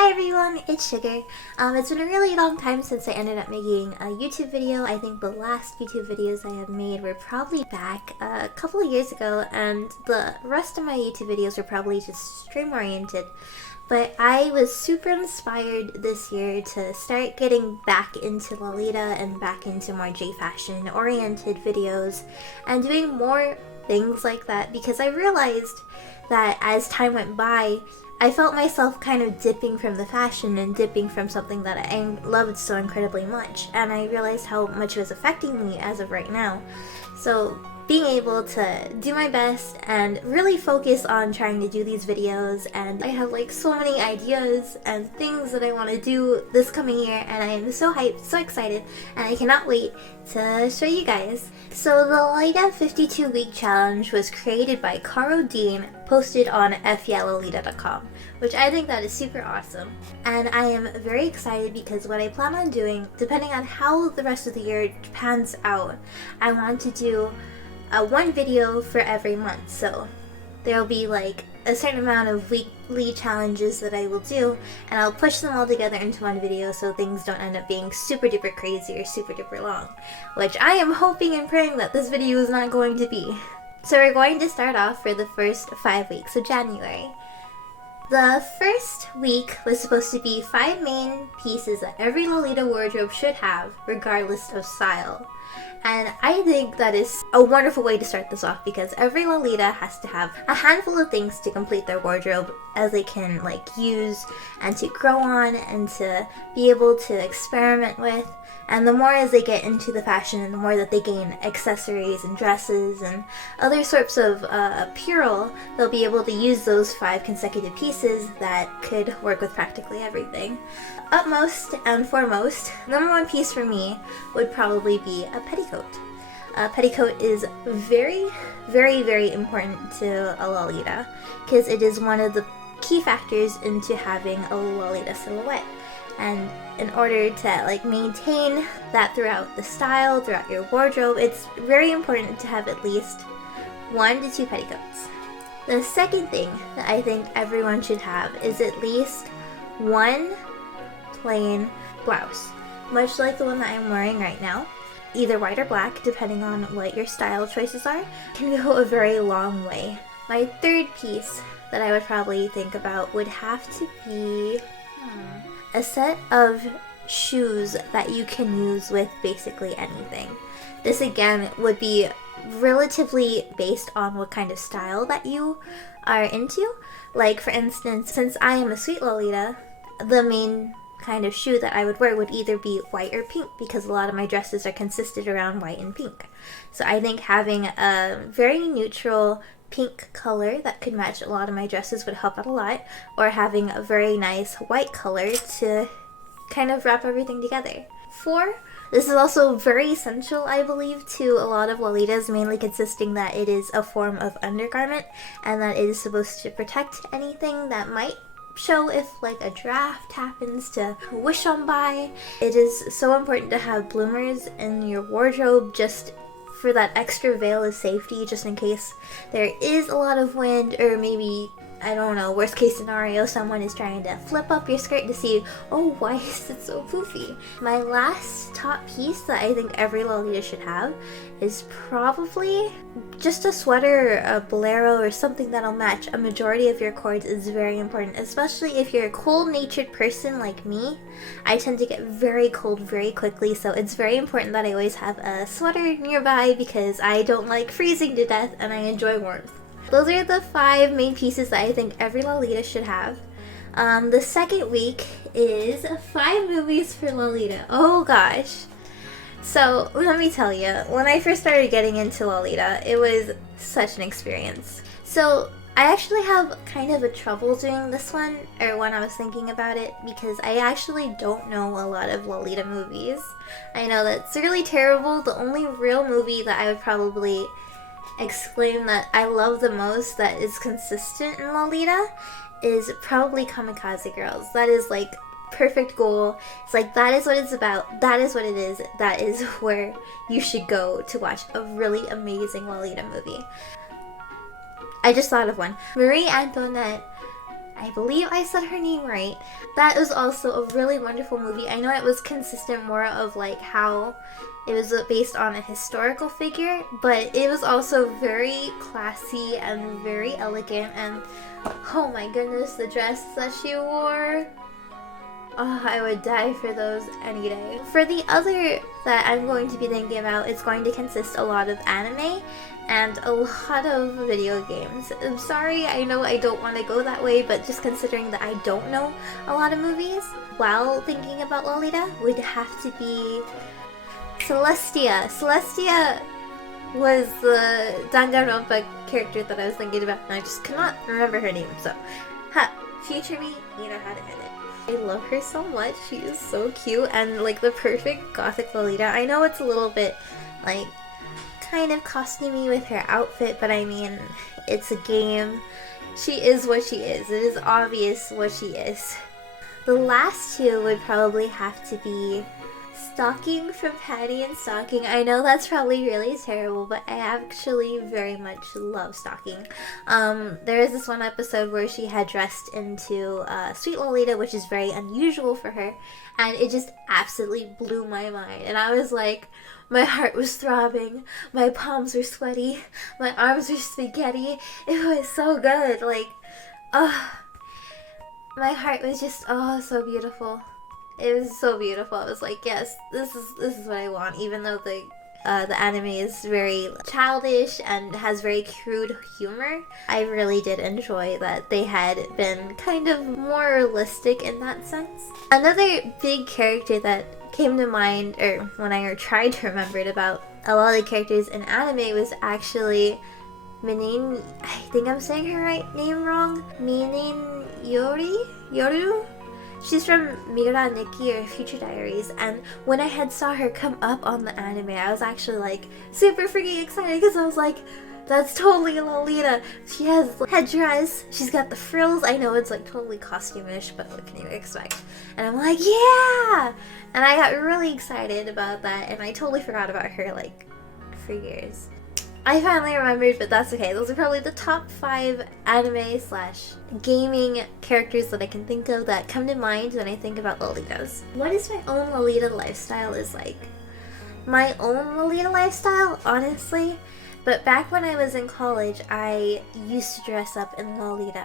Hi everyone, it's Sugar. It's been a really long time since I ended up making a YouTube video. I think the last YouTube videos I have made were probably back a couple of years ago, and the rest of my YouTube videos were probably just stream oriented. But I was super inspired this year to start getting back into Lolita and back into more J-fashion oriented videos and doing more things like that, because I realized that as time went by, I felt myself kind of dipping from the fashion and dipping from something that I loved so incredibly much, and I realized how much it was affecting me as of right now. So being able to do my best and really focus on trying to do these videos, and I have like so many ideas and things that I want to do this coming year, and I am so hyped, so excited, and I cannot wait to show you guys. So the Lolita 52-week challenge was created by Caro Dean, posted on fyalolita.com, which I think that is super awesome. And I am very excited because what I plan on doing, depending on how the rest of the year pans out, I want to do one video for every month. So there'll be like a certain amount of weekly challenges that I will do, and I'll push them all together into one video so things don't end up being super duper crazy or super duper long, which I am hoping and praying that this video is not going to be. So we're going to start off for the first 5 weeks of January. The first week was supposed to be 5 main pieces that every Lolita wardrobe should have, regardless of style. And I think that is a wonderful way to start this off, because every Lolita has to have a handful of things to complete their wardrobe as they can like use and to grow on and to be able to experiment with. And the more as they get into the fashion, and the more that they gain accessories and dresses and other sorts of apparel, they'll be able to use those 5 consecutive pieces that could work with practically everything. Upmost and foremost, number 1 piece for me would probably be a petticoat. A petticoat is very, very, very important to a Lolita, because it is one of the key factors into having a Lolita silhouette. And in order to like maintain that throughout the style, throughout your wardrobe, it's very important to have at least 1 to 2 petticoats. The second thing that I think everyone should have is at least 1 plain blouse, much like the one that I'm wearing right now. Either white or black, depending on what your style choices are, can go a very long way. My third piece that I would probably think about would have to be a set of shoes that you can use with basically anything. This again would be relatively based on what kind of style that you are into. Like for instance, since I am a sweet Lolita, the main kind of shoe that I would wear would either be white or pink, because a lot of my dresses are consisted around white and pink. So I think having a very neutral pink color that could match a lot of my dresses would help out a lot, or having a very nice white color to kind of wrap everything together. 4, this is also very essential, I believe, to a lot of Lolitas, mainly consisting that it is a form of undergarment, and that it is supposed to protect anything that might show if like a draft happens to wish on by. It is so important to have bloomers in your wardrobe, just for that extra veil of safety, just in case there is a lot of wind, or maybe, I don't know, worst case scenario, someone is trying to flip up your skirt to see, oh, why is it so poofy? My last top piece that I think every Lolita should have is probably just a sweater, a bolero, or something that'll match a majority of your cords. Is very important, especially if you're a cold-natured person like me. I tend to get very cold very quickly, so it's very important that I always have a sweater nearby, because I don't like freezing to death and I enjoy warmth. Those are the 5 main pieces that I think every Lolita should have. The second week is 5 movies for Lolita. Oh gosh. So let me tell you, when I first started getting into Lolita, it was such an experience. So I actually have kind of a trouble doing this one, or when I was thinking about it, because I actually don't know a lot of Lolita movies. I know that's really terrible. The only real movie that I would probably exclaim that I love the most that is consistent in Lolita is probably Kamikaze Girls. That is like perfect goal. It's like, that is what it's about, that is what it is, that is where you should go to watch a really amazing Lolita movie. I just thought of one. Marie Antoinette I believe I said her name right. That was also a really wonderful movie. I know it was consistent more of like how it was based on a historical figure, but it was also very classy and very elegant, and oh my goodness, the dress that she wore. Oh, I would die for those any day. For the other that I'm going to be thinking about, it's going to consist a lot of anime and a lot of video games. I'm sorry, I know I don't want to go that way, but just considering that I don't know a lot of movies while thinking about Lolita, would have to be Celestia. Celestia was the Danganronpa character that I was thinking about, and I just cannot remember her name, so future me, you know how to edit. I love her so much. She is so cute and like the perfect gothic Lolita. I know it's a little bit like kind of costumey with her outfit, but I mean, it's a game. She is what she is. It is obvious what she is. The last two would probably have to be Stalking from Patty and Stalking. I know that's probably really terrible, but I actually very much love Stalking. There is this one episode where she had dressed into Sweet Lolita, which is very unusual for her, and it just absolutely blew my mind. And I was like, my heart was throbbing, my palms were sweaty, my arms were spaghetti. It was so good. Like, my heart was just so beautiful. It was so beautiful. I was like, yes, this is what I want. Even though the anime is very childish and has very crude humor, I really did enjoy that they had been kind of more realistic in that sense. Another big character that came to mind, or when I tried to remember it about a lot of the characters in anime, was actually Minin. I think I'm saying her name wrong. Minin Yoru. She's from Miura Nikki or Future Diaries, and when I had saw her come up on the anime, I was actually like super freaking excited because I was like, that's totally Lolita. She has headdress, she's got the frills. I know it's like totally costumish, but what can you expect? And I'm like, yeah! And I got really excited about that, and I totally forgot about her like for years. I finally remembered, but that's okay. Those are probably the top 5 anime/gaming characters that I can think of that come to mind when I think about Lolitas. What is my own Lolita lifestyle is like? My own Lolita lifestyle, honestly, but back when I was in college, I used to dress up in Lolita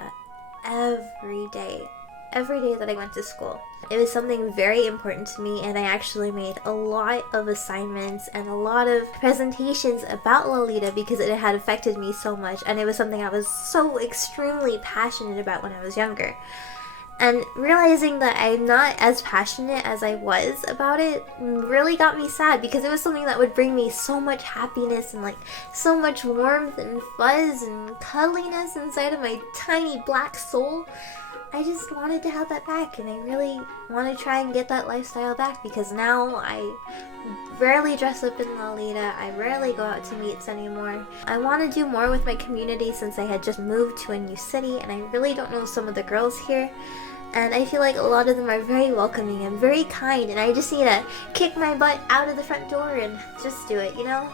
every day that I went to school. It was something very important to me, and I actually made a lot of assignments and a lot of presentations about Lolita because it had affected me so much, and it was something I was so extremely passionate about when I was younger. And realizing that I'm not as passionate as I was about it really got me sad, because it was something that would bring me so much happiness and like so much warmth and fuzz and cuddliness inside of my tiny black soul. I just wanted to have that back, and I really want to try and get that lifestyle back, because now I rarely dress up in Lolita. I rarely go out to meets anymore. I want to do more with my community since I had just moved to a new city, and I really don't know some of the girls here. And I feel like a lot of them are very welcoming and very kind, and I just need to kick my butt out of the front door and just do it, you know?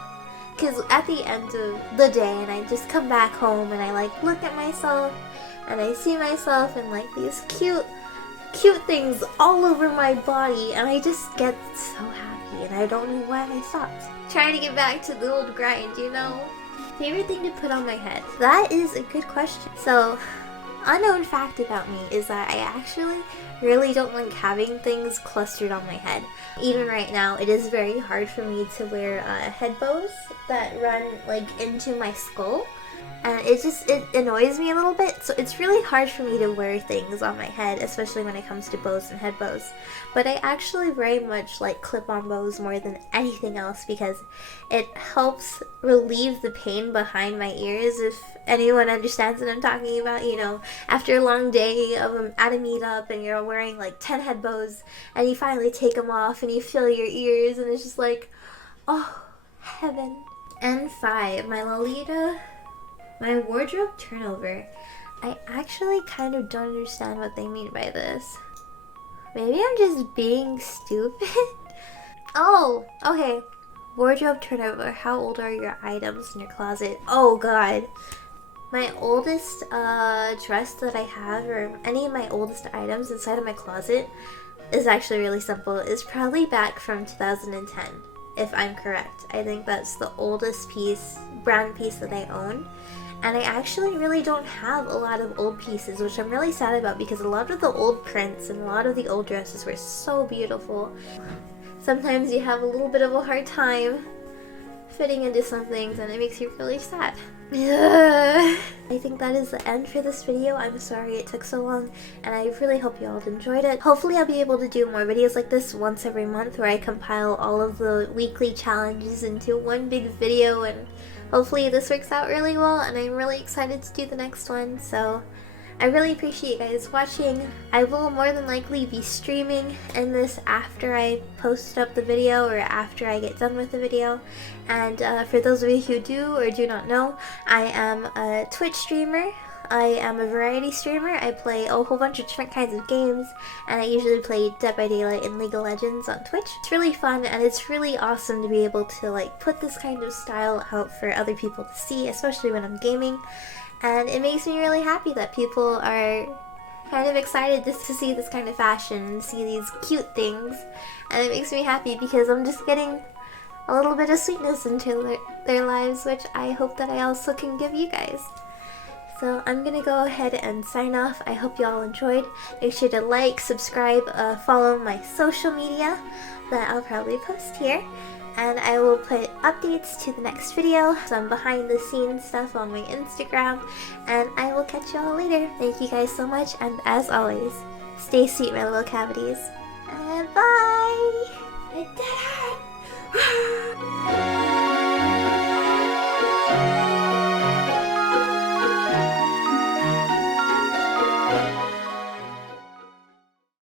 Because at the end of the day, and I just come back home and I like look at myself, and I see myself in like these cute things all over my body, and I just get so happy, and I don't know why I stopped. Trying to get back to the old grind, you know? Favorite thing to put on my head? That is a good question. So, unknown fact about me is that I actually really don't like having things clustered on my head. Even right now, it is very hard for me to wear head bows that run like into my skull. And it annoys me a little bit, so it's really hard for me to wear things on my head, especially when it comes to bows and head bows. But I actually very much like clip-on bows more than anything else, because it helps relieve the pain behind my ears, if anyone understands what I'm talking about. You know, after a long day at a meetup and you're wearing like 10 head bows, and you finally take them off and you feel your ears, and it's just like, oh, heaven. And 5, my wardrobe turnover. I actually kind of don't understand what they mean by this. Maybe I'm just being stupid? Oh, okay. Wardrobe turnover. How old are your items in your closet? Oh god. My oldest dress that I have, or any of my oldest items inside of my closet, is actually really simple. It's probably back from 2010, if I'm correct. I think that's the oldest piece, brand piece that I own. And I actually really don't have a lot of old pieces, which I'm really sad about because a lot of the old prints and a lot of the old dresses were so beautiful. Sometimes you have a little bit of a hard time fitting into some things and it makes you really sad. I think that is the end for this video. I'm sorry it took so long and I really hope you all enjoyed it. Hopefully I'll be able to do more videos like this once every month where I compile all of the weekly challenges into one big video, and hopefully this works out really well and I'm really excited to do the next one. So I really appreciate you guys watching. I will more than likely be streaming in this after I post up the video or after I get done with the video. And for those of you who do or do not know, I am a Twitch streamer. I am a variety streamer. I play a whole bunch of different kinds of games, and I usually play Dead by Daylight and League of Legends on Twitch. It's really fun and it's really awesome to be able to like put this kind of style out for other people to see, especially when I'm gaming. And it makes me really happy that people are kind of excited just to see this kind of fashion and see these cute things. And it makes me happy because I'm just getting a little bit of sweetness into their lives, which I hope that I also can give you guys. So I'm gonna go ahead and sign off. I hope you all enjoyed. Make sure to like, subscribe, follow my social media that I'll probably post here. And I will put updates to the next video, some behind the scenes stuff on my Instagram, and I will catch you all later. Thank you guys so much, and as always, stay sweet, my little cavities. And bye! I did it!